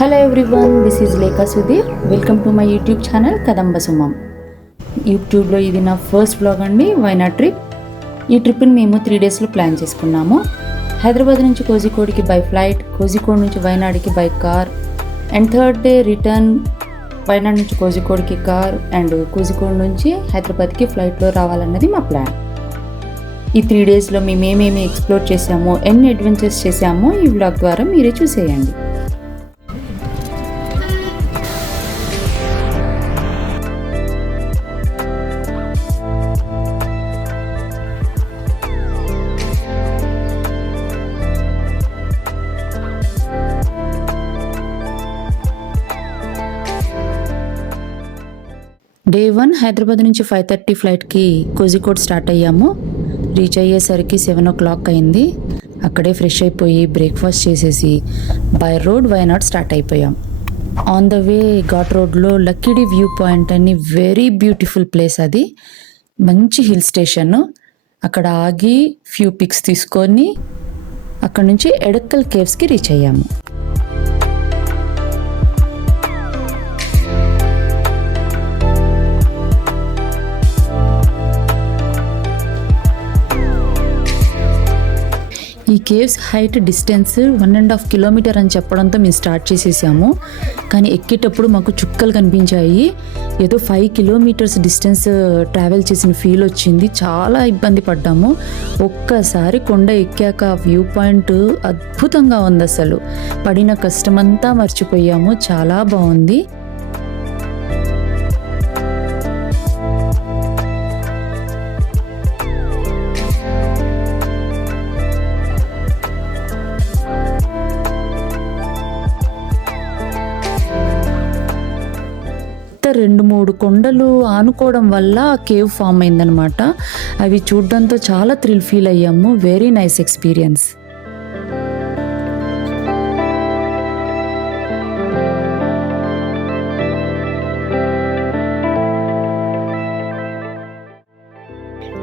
Hello everyone, this is Lekha Sudheer. Welcome to my YouTube channel Kadamba Sumam. యూట్యూబ్లో ఇది నా ఫస్ట్ బ్లాగ్ అండి, వైనాడ్ ట్రిప్. ఈ ట్రిప్ని మేము 3 డేస్లో ప్లాన్ చేసుకున్నాము. హైదరాబాద్ నుంచి కోజికోడ్కి బై ఫ్లైట్, కోజికోడ్ నుంచి వైనాడ్కి by car, and 3rd day return Wayanad నుంచి కోజికోడ్కి కార్, అండ్ కోజికోడ్ నుంచి హైదరాబాద్కి ఫ్లైట్లో రావాలన్నది మా ప్లాన్. ఈ 3 డేస్లో మేము ఏమేమి ఎక్స్ప్లోర్ చేసామో, ఎన్ని అడ్వెంచర్స్ చేసామో ఈ వ్లాగ్ ద్వారా మీరే చూసేయండి. డే 1 హైదరాబాద్ నుంచి 5:30 ఫ్లైట్కి కోజికోడ్ స్టార్ట్ అయ్యాము. రీచ్ అయ్యేసరికి 7 o'clock అయింది. అక్కడే ఫ్రెష్ అయిపోయి బ్రేక్ఫాస్ట్ చేసేసి బై రోడ్ వైనాడ్ స్టార్ట్ అయిపోయాం. ఆన్ ద వే ఘాట్ రోడ్లో లక్కీడి వ్యూ పాయింట్ అని వెరీ బ్యూటిఫుల్ ప్లేస్. అది మంచి హిల్ స్టేషన్. అక్కడ ఆగి ఫ్యూ పిక్స్ తీసుకొని అక్కడ నుంచి ఎడక్కల్ కేవ్స్కి రీచ్ అయ్యాము. ఈ కేవ్స్ హైట్ డిస్టెన్స్ 1.5 kilometer అని చెప్పడంతో మేము స్టార్ట్ చేసేసాము. కానీ ఎక్కేటప్పుడు మాకు చుక్కలు కనిపించాయి. ఏదో 5 kilometers డిస్టెన్స్ ట్రావెల్ చేసిన ఫీల్ వచ్చింది. చాలా ఇబ్బంది పడ్డాము. ఒక్కసారి కొండ ఎక్కాక వ్యూ పాయింట్ అద్భుతంగా ఉంది. అసలు పడిన కష్టమంతా మర్చిపోయాము. చాలా బాగుంది. రెండు 3 కొండలు ఆనుకోవడం వల్ల కేవ్ ఫామ్ అయిందనమాట. అవి చూడడంతో చాలా థ్రిల్ ఫీల్ అయ్యాము. Very nice experience.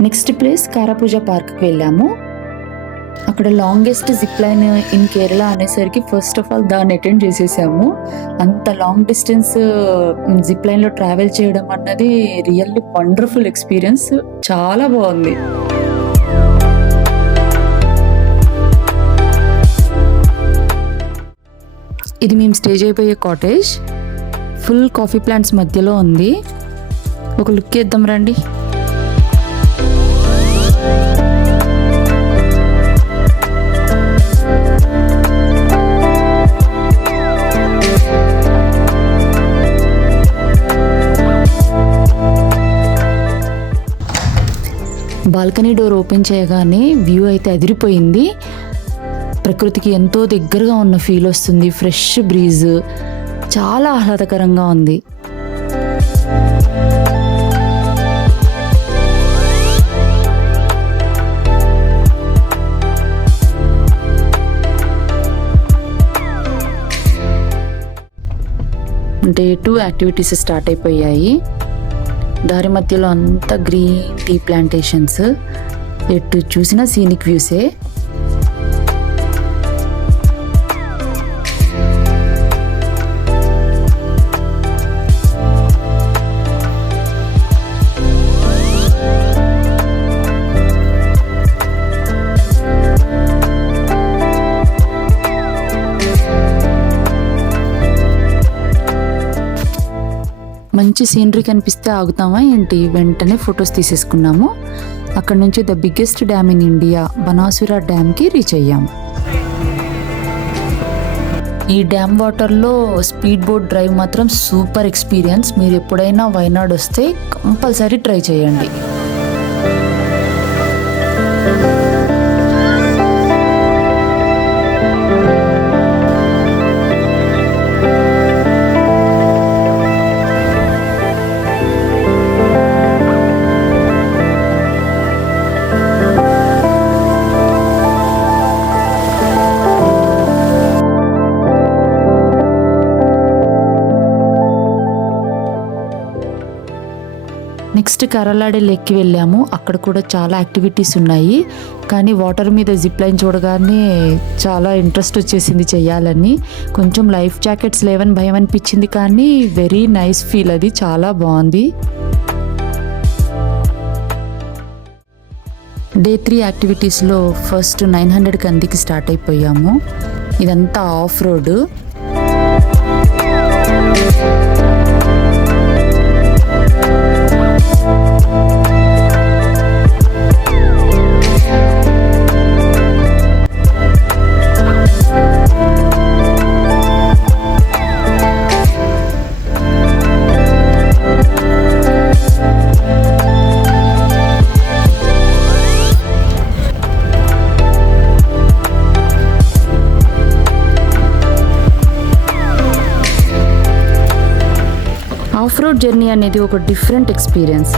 Next place Karapuzha పార్క్కి వెళ్ళాము. అక్కడ longest zip line in Kerala అనేసరికి ఫస్ట్ ఆఫ్ ఆల్ దాన్ని అటెండ్ చేసేసాము. అంత లాంగ్ డిస్టెన్స్ జిప్ లైన్లో ట్రావెల్ చేయడం అన్నది రియల్లీ వండర్ఫుల్ ఎక్స్పీరియన్స్. చాలా బాగుంది. ఇది మేము స్టే అయిపోయే కాటేజ్. ఫుల్ కాఫీ ప్లాంట్స్ మధ్యలో ఉంది. ఒక లుక్ వేద్దాం రండి. బాల్కనీ డోర్ ఓపెన్ చేయగానే వ్యూ అయితే అదిరిపోయింది. ప్రకృతికి ఎంతో దగ్గరగా ఉన్న ఫీల్ వస్తుంది. ఫ్రెష్ బ్రీజ్, చాలా ఆహ్లాదకరంగా ఉంది. Day 2 యాక్టివిటీస్ స్టార్ట్ అయిపోయాయి. దారి మధ్యలో అంతా గ్రీన్ టీ ప్లాంటేషన్స్, ఎటు చూసినా సీనిక్ వ్యూసే. మంచి సీనరీ కనిపిస్తే ఆగుతామా ఏంటి, వెంటనే ఫొటోస్ తీసేసుకున్నాము. అక్కడ నుంచి the biggest dam in India Banasura డ్యామ్కి రీచ్ అయ్యాము. ఈ డ్యామ్ వాటర్లో స్పీడ్ బోట్ డ్రైవ్ మాత్రం సూపర్ ఎక్స్పీరియన్స్. మీరు ఎప్పుడైనా వైనాడ్ వస్తే కంపల్సరీ ట్రై చేయండి. నెక్స్ట్ కరలాడే లేక్కి వెళ్ళాము. అక్కడ కూడా చాలా యాక్టివిటీస్ ఉన్నాయి. కానీ వాటర్ మీద జిప్ లైన్ చూడగానే చాలా ఇంట్రెస్ట్ వచ్చేసింది చేయాలని. కొంచెం లైఫ్ జాకెట్స్ లేవని భయం అనిపించింది, కానీ వెరీ నైస్ ఫీల్, అది చాలా బాగుంది. డే 3 యాక్టివిటీస్లో ఫస్ట్ 900 కందికి స్టార్ట్ అయిపోయాము. ఇదంతా of road. Of road journey అనేది ఒక డిఫరెంట్ ఎక్స్పీరియన్స్,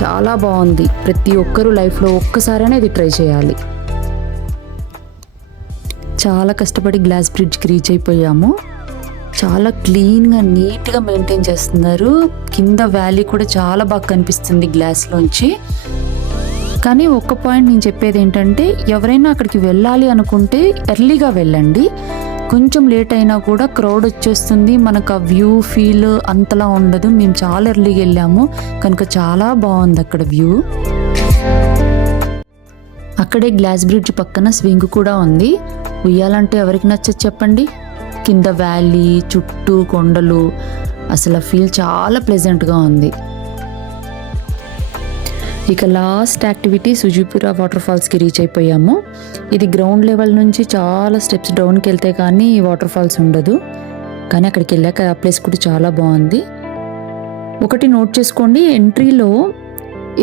చాలా బాగుంది. ప్రతి ఒక్కరూ లైఫ్లో ఒక్కసారైనా ఇది ట్రై చేయాలి. చాలా కష్టపడి గ్లాస్ బ్రిడ్జ్కి రీచ్ అయిపోయాము. చాలా క్లీన్గా నీట్గా మెయింటైన్ చేస్తున్నారు. కింద వ్యాలీ కూడా చాలా బాగా కనిపిస్తుంది గ్లాస్లోంచి. కానీ ఒక్క పాయింట్ నేను చెప్పేది ఏంటంటే, ఎవరైనా అక్కడికి వెళ్ళాలి అనుకుంటే ఎర్లీగా వెళ్ళండి. కొంచెం లేట్ అయినా కూడా క్రౌడ్ వచ్చేస్తుంది, మనకు ఆ వ్యూ ఫీల్ అంతలా ఉండదు. మేము చాలా ఎర్లీగా వెళ్ళాము కనుక చాలా బాగుంది అక్కడ వ్యూ. అక్కడే గ్లాస్ బ్రిడ్జ్ పక్కన స్వింగ్ కూడా ఉంది. ఉయ్యాలంటే ఎవరికి నచ్చదు చెప్పండి. కింద వ్యాలీ, చుట్టూ కొండలు, అసలు ఆ ఫీల్ చాలా ప్లెజెంట్గా ఉంది. ఇక లాస్ట్ యాక్టివిటీ సుజీపురా వాటర్ ఫాల్స్కి రీచ్ అయిపోయాము. ఇది గ్రౌండ్ లెవెల్ నుంచి చాలా స్టెప్స్ డౌన్కి వెళ్తే కానీ వాటర్ ఫాల్స్ ఉండదు. కానీ అక్కడికి వెళ్ళాక ఆ ప్లేస్ కూడా చాలా బాగుంది. ఒకటి నోట్ చేసుకోండి, ఎంట్రీలో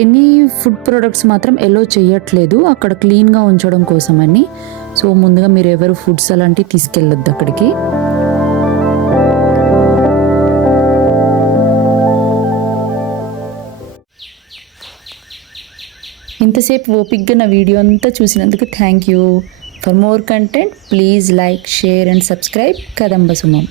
ఎనీ ఫుడ్ ప్రొడక్ట్స్ మాత్రం ఎలో చేయట్లేదు, అక్కడ క్లీన్గా ఉంచడం కోసమని. సో ముందుగా మీరు ఎవరు ఫుడ్స్ అలాంటివి తీసుకెళ్ళొద్దు అక్కడికి. ఇంతసేపు ఓపిక్గా నా వీడియో అంతా చూసినందుకు thank you. For more content please like, share and subscribe Kadamba సుమం.